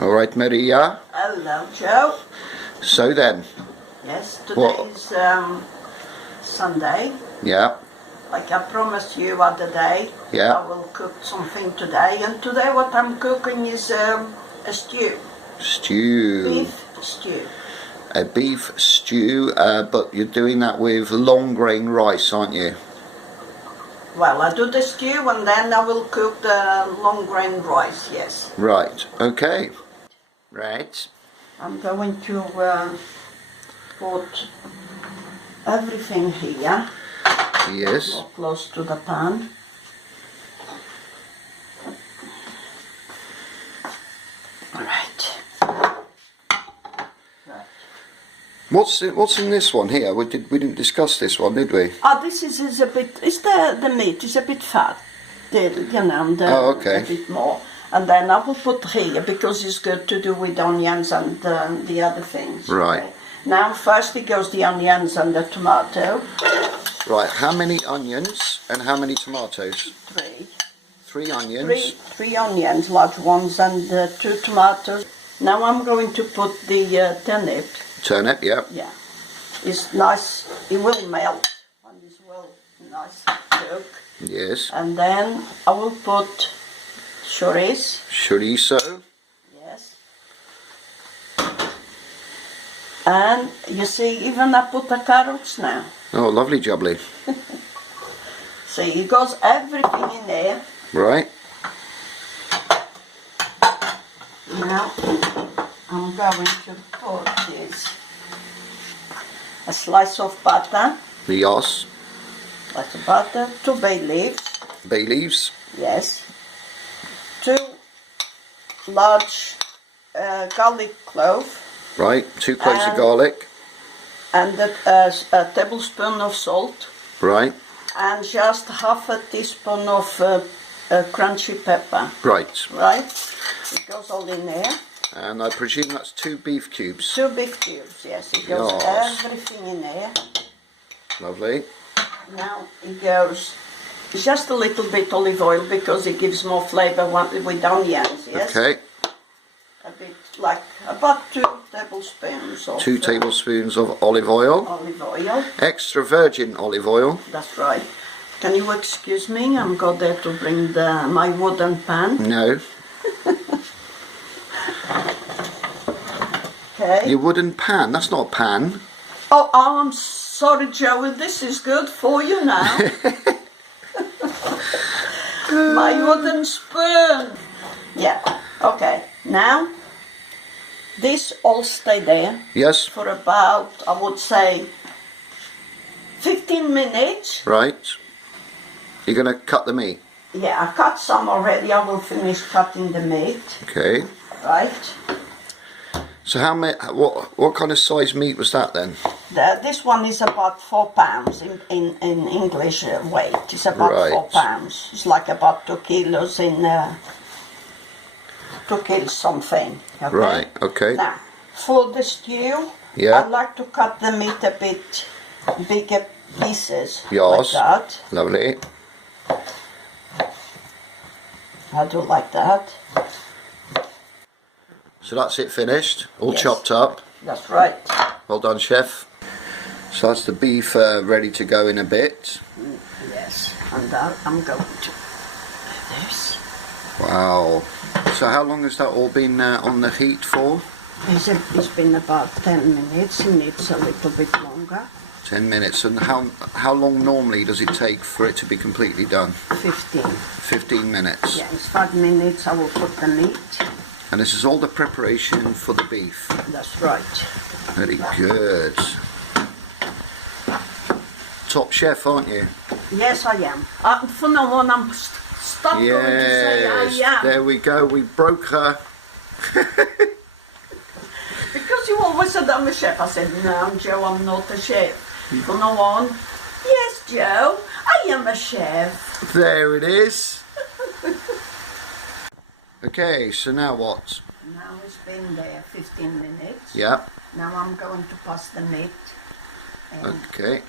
All right, Maria. Hello, Joe. So then. Yes, today is Sunday. Yeah. Like I promised you other day, Yeah. I will cook something today. And today what I'm cooking is a stew. Stew. Beef stew. A beef stew, but you're doing that with long grain rice, aren't you? Well, I do the stew and then I will cook the long grain rice, yes. Right, okay. Right. I'm going to put everything here. Yes. More close to the pan. Right. What's in this one here? We didn't discuss this one, did we? This is a bit. It's the meat is a bit fat. Okay. A bit more. And then I will put here because it's good to do with onions and the other things. Right. Okay. Now first it goes the onions and the tomato. Right. How many onions and how many tomatoes? 3. 3 onions. Three onions, large ones, and 2 tomatoes. Now I'm going to put the turnip. Turnip, yeah. Yeah. It's nice. It will melt and it will nice cook. Yes. And then I will put chorizo. Yes. And you see, even I put the carrots now. Oh, lovely jubbly. See, it goes everything in there. Right. Now I'm going to put this. A slice of butter. Yes. Slice of butter. 2 bay leaves. Bay leaves. Yes. 2 large garlic clove. Right. 2 cloves of garlic. And a tablespoon of salt. Right. And just half a teaspoon of crunchy pepper. Right. Right? It goes all in there. And I presume that's 2 beef cubes. 2 beef cubes, yes. It goes everything in there. Lovely. Now it goes just a little bit olive oil because it gives more flavour with onions, yes? Okay. A bit like about 2 tablespoons of 2 tablespoons of olive oil. olive oil. Extra virgin olive oil. That's right. Can you excuse me? I'm going there to bring my wooden pan. No. Okay. Your wooden pan? That's not a pan. Oh, I'm sorry, Joey. This is good for you now. My wooden spoon. Yeah. Okay. Now, this all stay there. Yes. For about, I would say, 15 minutes. Right. You're going to cut the meat. Yeah, I cut some already. I will finish cutting the meat. Okay. Right. So how many? What kind of size meat was that then? This one is about 4 pounds in English weight. It's about Right. 4 pounds. It's like about 2 kilos in 2 kilos something. Okay? Right. Okay. Now, for the stew, Yeah. I like to cut the meat a bit bigger pieces. Yes. Like that. Lovely. I do like that. So that's it finished. All Yes. chopped up. That's right. Well done, chef. So that's the beef ready to go in a bit. Yes. And I'm going to do this. Wow. So how long has that all been on the heat for? It's been about 10 minutes. It needs a little bit longer. 10 minutes. And how long normally does it take for it to be completely done? 15. 15 minutes. Yeah, it's 5 minutes. I will put the meat. And this is all the preparation for the beef. That's right. Very good. Top chef, aren't you? Yes, I am. From now on, I'm stop going to say I am. There we go. We broke her. Because you always said I'm a chef. I said, no, Joe, I'm not a chef. From now on, yes, Joe, I am a chef. There it is. Okay, so now what? Now it's been there 15 minutes. Yeah. Now I'm going to pass the meat and Okay.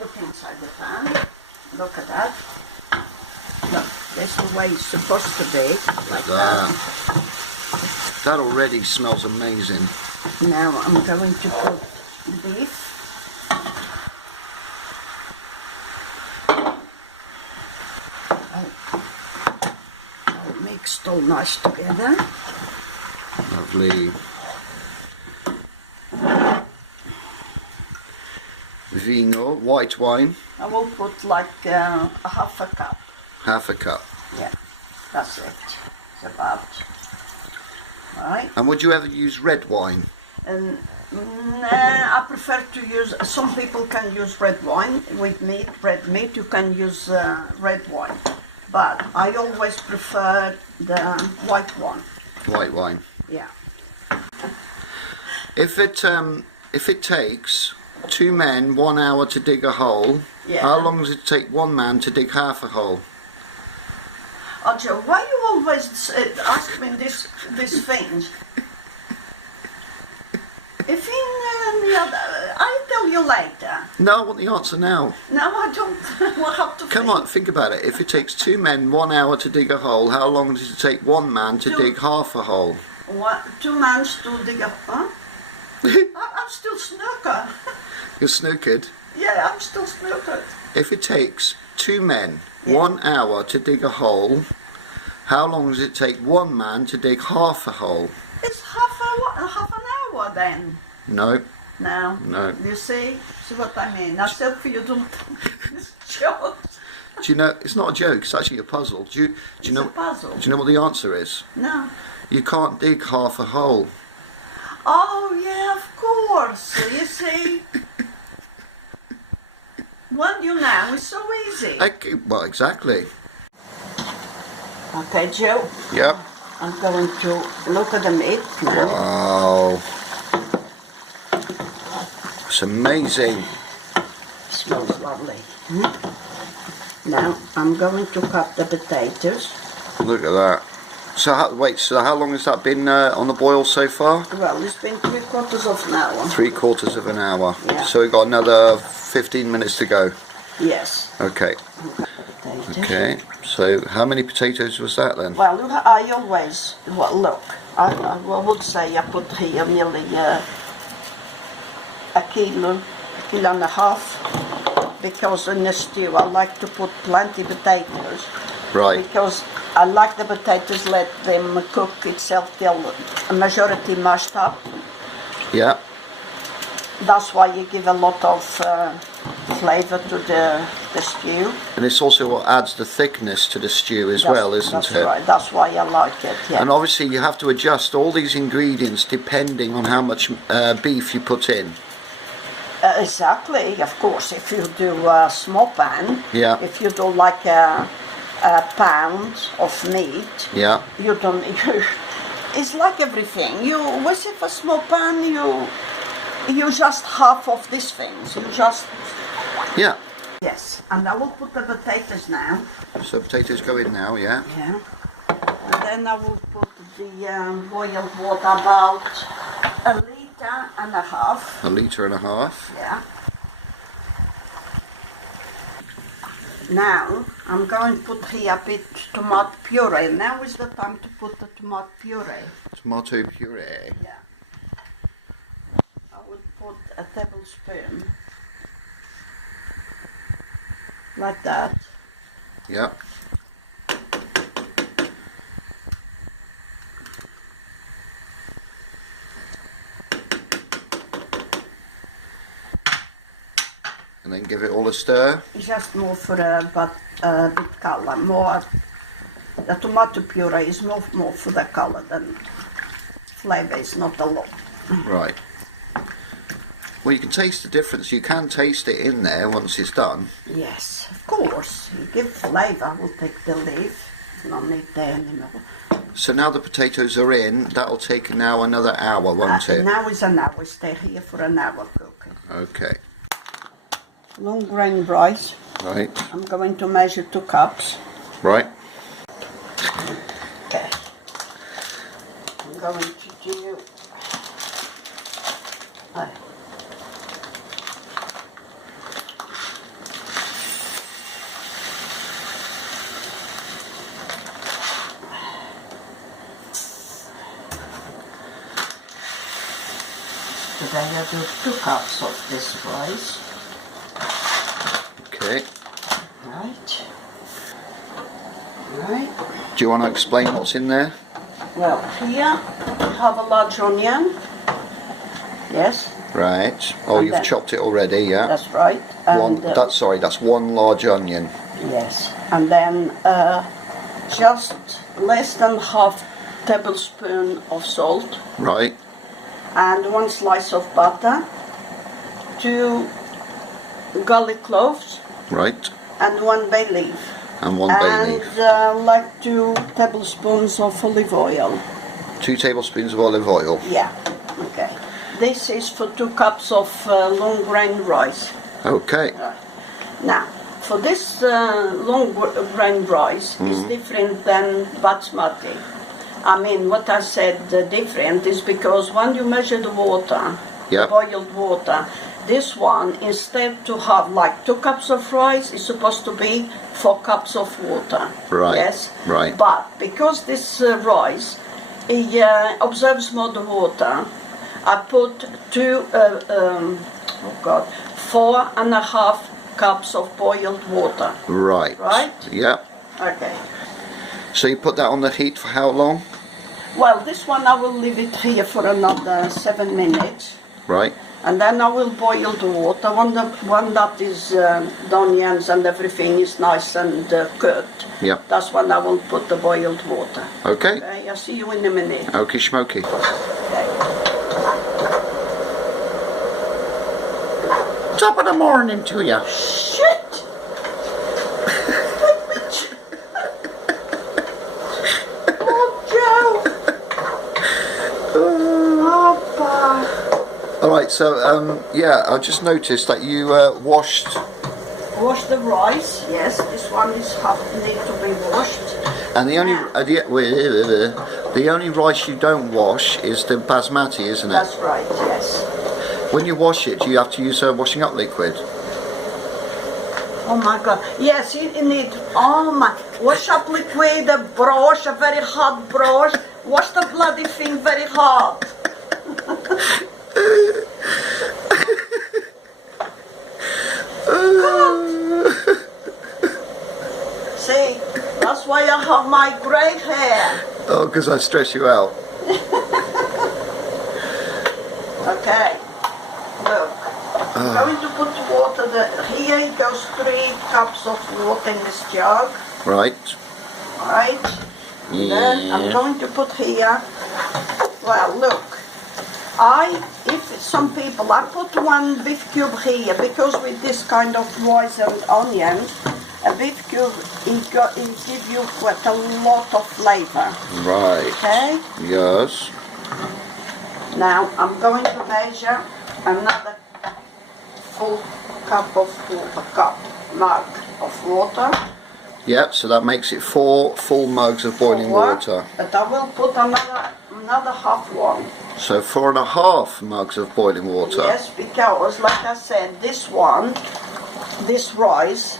put inside the pan. Look at that. Look, that's the way it's supposed to be, like that. That already smells amazing. Now I'm going to put the beef. I'll mix it all nice together. Lovely. Vino, white wine. I will put like a half a cup. Half a cup. Yeah, that's it. It's about. Right. And would you ever use red wine? And I prefer to use. Some people can use red wine with meat, red meat. You can use red wine, but I always prefer the white one. White wine. Yeah. If it takes 2 men 1 hour to dig a hole, Yeah. how long does it take 1 man to dig half a hole? Oh, Joe, why you always ask me this things? If in the other, I'll tell you later. No, I want the answer now. No, I don't. We'll have to. Come on, think about it. If it takes 2 men 1 hour to dig a hole, how long does it take 1 man to dig half a hole? What, 2 months to dig up? Huh? I'm still snooker. You're snookered. Yeah, I'm still snookered. If it takes 2 men Yeah. 1 hour to dig a hole, how long does it take 1 man to dig half a hole? It's half an hour then. No, No. no. You see what I mean? I said for you don't this joke. Do you know, it's not a joke, it's actually a puzzle. Do you It's know a puzzle. Do you know what the answer is? No. You can't dig half a hole. Oh yeah, of course. You see. What you know is so easy. Okay, well, exactly. Okay, Joe. Yep. I'm going to look at the meat now. Wow. It's amazing. Smells lovely. Now I'm going to cut the potatoes. Look at that. So how long has that been on the boil so far? Well, it's been 3/4 of an hour. 3/4 of an hour. Yeah. So we've got another 15 minutes to go. Yes. Okay. Potatoes. Okay. So how many potatoes was that then? Well, I always, well, look, I would say I put here nearly a kilo and a half, because in the stew I like to put plenty potatoes. Right. Because I like the potatoes, let them cook itself till a majority mashed up. Yeah. That's why you give a lot of flavour to the stew. And it's also what adds the thickness to the stew as well, isn't that's it? Right. That's why I like it. Yeah. And obviously you have to adjust all these ingredients depending on how much beef you put in. Exactly. Of course, if you do a small pan, Yeah. if you do like a pound of meat, Yeah. you don't. It's like everything. You with a small pan, you just half of these things. You just. Yeah. Yes, and I will put the potatoes now. So potatoes go in now, yeah? Yeah. And then I will put the boiled water, about 1.5 liters. 1.5 liters. Yeah. Now I'm going to put here a bit tomato puree. Now is the time to put the tomato puree. Tomato puree. Yeah. I will put a tablespoon. Like that. Yeah. And then give it all a stir. Just more for a bit color. More. The tomato puree is more for the color than flavor. Is not a lot. Right. Well, you can taste the difference. You can taste it in there once it's done. Yes, of course. You give flavor. We'll take the leaf. No need there anymore. So now the potatoes are in. That'll take now another hour, won't it? Now is an hour. Stay here for an hour cooking. Okay. Long grain rice. Right. I'm going to measure 2 cups. Right. Okay. I'm going to do. today I do 2 cups of this rice. Okay. Right. Right. Do you want to explain what's in there? Well, here we have a large onion. Yes. Right. Oh, And you've then- chopped it already, yeah. That's right. And, That's one large onion. yes. And then just less than half tablespoon of salt. Right. And 1 slice of butter. 2 garlic cloves. Right. And 1 bay leaf. And 1 bay leaf. And like 2 tablespoons of olive oil. 2 tablespoons of olive oil. Yeah, okay. This is for 2 cups of long grain rice. Okay. Now, for this long grain rice is different than basmati. I mean, what I said different is because when you measure the water, Yep. boiled water, this one, instead to have like 2 cups of rice, is supposed to be 4 cups of water. Right. Yes. Right. But because this rice absorbs more the water, I put 4.5 cups of boiled water. Right. Right? Yeah. Okay. So you put that on the heat for how long? Well, this one I will leave it here for another 7 minutes. Right. And then I will boil the water. When that is the onions and everything is nice and cooked, Yep. that's when I will put the boiled water. Okay. Okay, I'll see you in a minute. Okie schmoky. Okay. Top of the morning to you. Shit! Oh, Joe! Oh, Alright, so yeah, I just noticed that you washed. wash the rice. Yes, this one need to be washed. And the only the only rice you don't wash is the basmati, isn't it? That's right, yes. When you wash it, do you have to use a washing up liquid? Oh my god. Yes, you need, oh my, wash up liquid, a brush, a very hot brush. Wash the bloody thing very hard. See, that's why I have my grey hair. Oh, because I stress you out. Okay, look, I'm going to put water, here it goes 3 cups of water in this jug, Right. right? And then I'm going to put here, well look, if some people, I put 1 beef cube here, because with this kind of rice and onion, a beef cube, it gives you quite a lot of flavor. Right. Okay? Yes. Now I'm going to measure another full mug of water. Yep, so that makes it 4 full mugs of boiling water. But I will put another half one. So 4.5 mugs of boiling water. Yes, because like I said, this rice,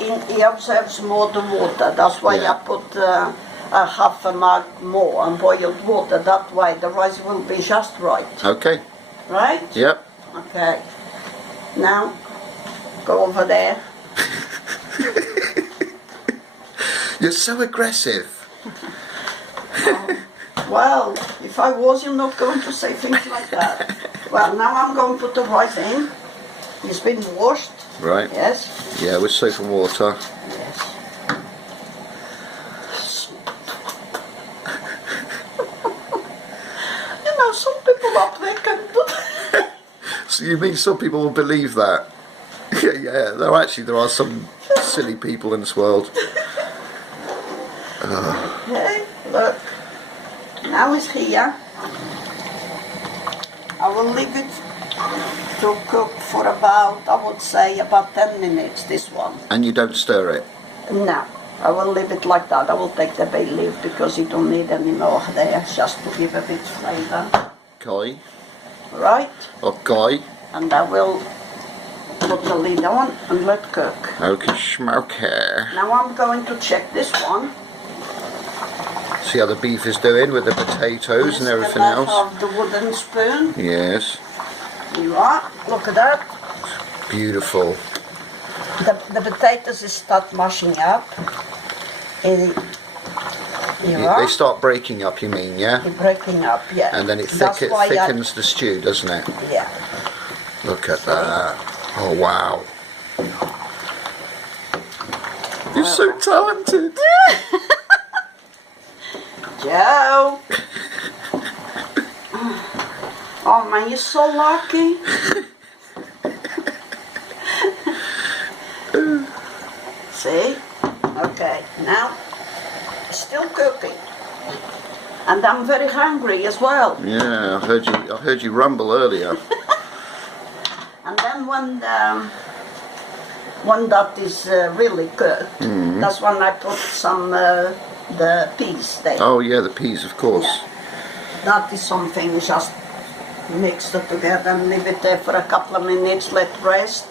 it absorbs more the water. That's why Yeah. I put a half a mug more and boiled water. That way the rice will be just right. Okay. Right? Yep. Okay. Now, go over there. You're so aggressive. Well, if I was, you're not going to say things like that. Well, now I'm going to put the rice in. It's been washed. Right. Yes. Yeah, with soap and water. Yes. You know, some people up there can put. So you mean some people will believe that? Yeah, though actually there are some silly people in this world. Okay, look. Now it's here. I will leave it to cook for about, I would say, about 10 minutes, this one. And you don't stir it? No, I will leave it like that. I will take the bay leaf because you don't need any more there, just to give a bit flavour. Okay. Right? Okay. And I will put the lid on and let cook. Okay, schmoker. Now I'm going to check this one. See how the beef is doing with the potatoes and everything Can I else. have the wooden spoon? Yes. You are. Look at that. Beautiful. The potatoes is start mashing up. And They start breaking up, you mean, yeah? They're breaking up, yeah. And then it That's why thickens the stew, doesn't it? Yeah. Look at that. Oh, wow. You're so talented. Joe. Oh man, you're so lucky. See? Okay, now it's still cooking. And I'm very hungry as well. Yeah, I heard you rumble earlier. And then when that is really cooked, that's when I put some the peas there. Oh yeah, the peas, of course. Yeah. That is something just mix it together and leave it there for a couple of minutes, let rest.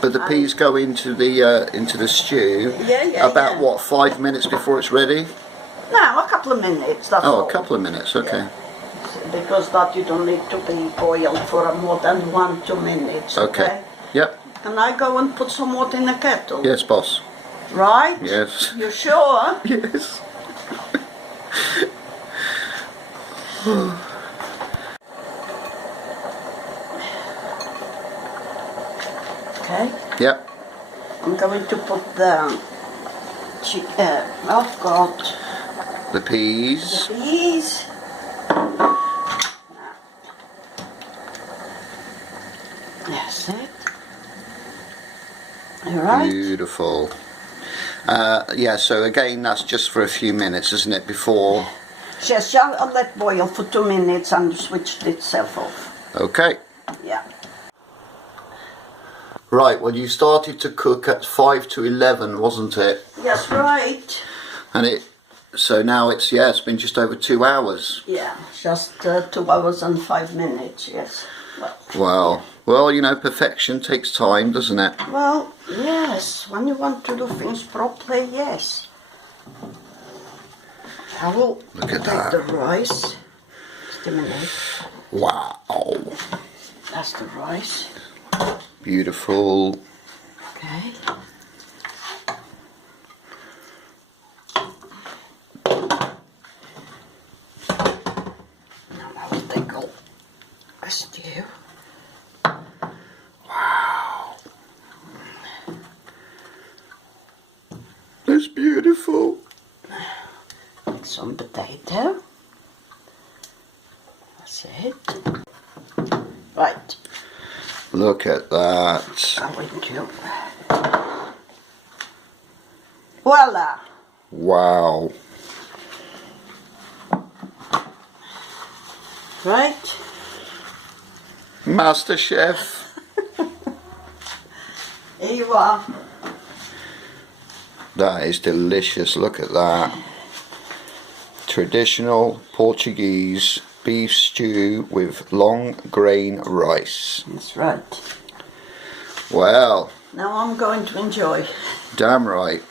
But the peas go into the stew. Yeah, About yeah. what, 5 minutes before it's ready? No, a couple of minutes, that's all. Oh, a couple of minutes. Okay. Yeah. Because that you don't need to be boiled for more than 1-2 minutes. Okay. Yep. Can I go and put some water in the kettle? Yes, boss. Right? Yes. You sure? Yes. Okay. Yep. I'm going to put the oh God, The peas. the peas. That's it. All right. Beautiful. Yeah, so again, that's just for a few minutes, isn't it, before... Just I'll let boil for 2 minutes and switch itself off. Okay. Yeah. Right, well, you started to cook at 5 to 11, wasn't it? Yes, right. And so now it's been just over 2 hours. Yeah, just 2 hours and 5 minutes, yes. Well, you know, perfection takes time, doesn't it? Well, yes, when you want to do things properly, yes. I will Look at take that. the rice. Just a minute. Wow. That's the rice. Beautiful. Okay. Now I will take all a stew. Wow. That's beautiful. Some potato. That's it. Right. Look at that. Going to. Voila. Wow. Right. Master Chef. Here you are. That is delicious. Look at that. Traditional Portuguese beef stew with long grain rice. That's right. Well, Now I'm going to enjoy. damn right.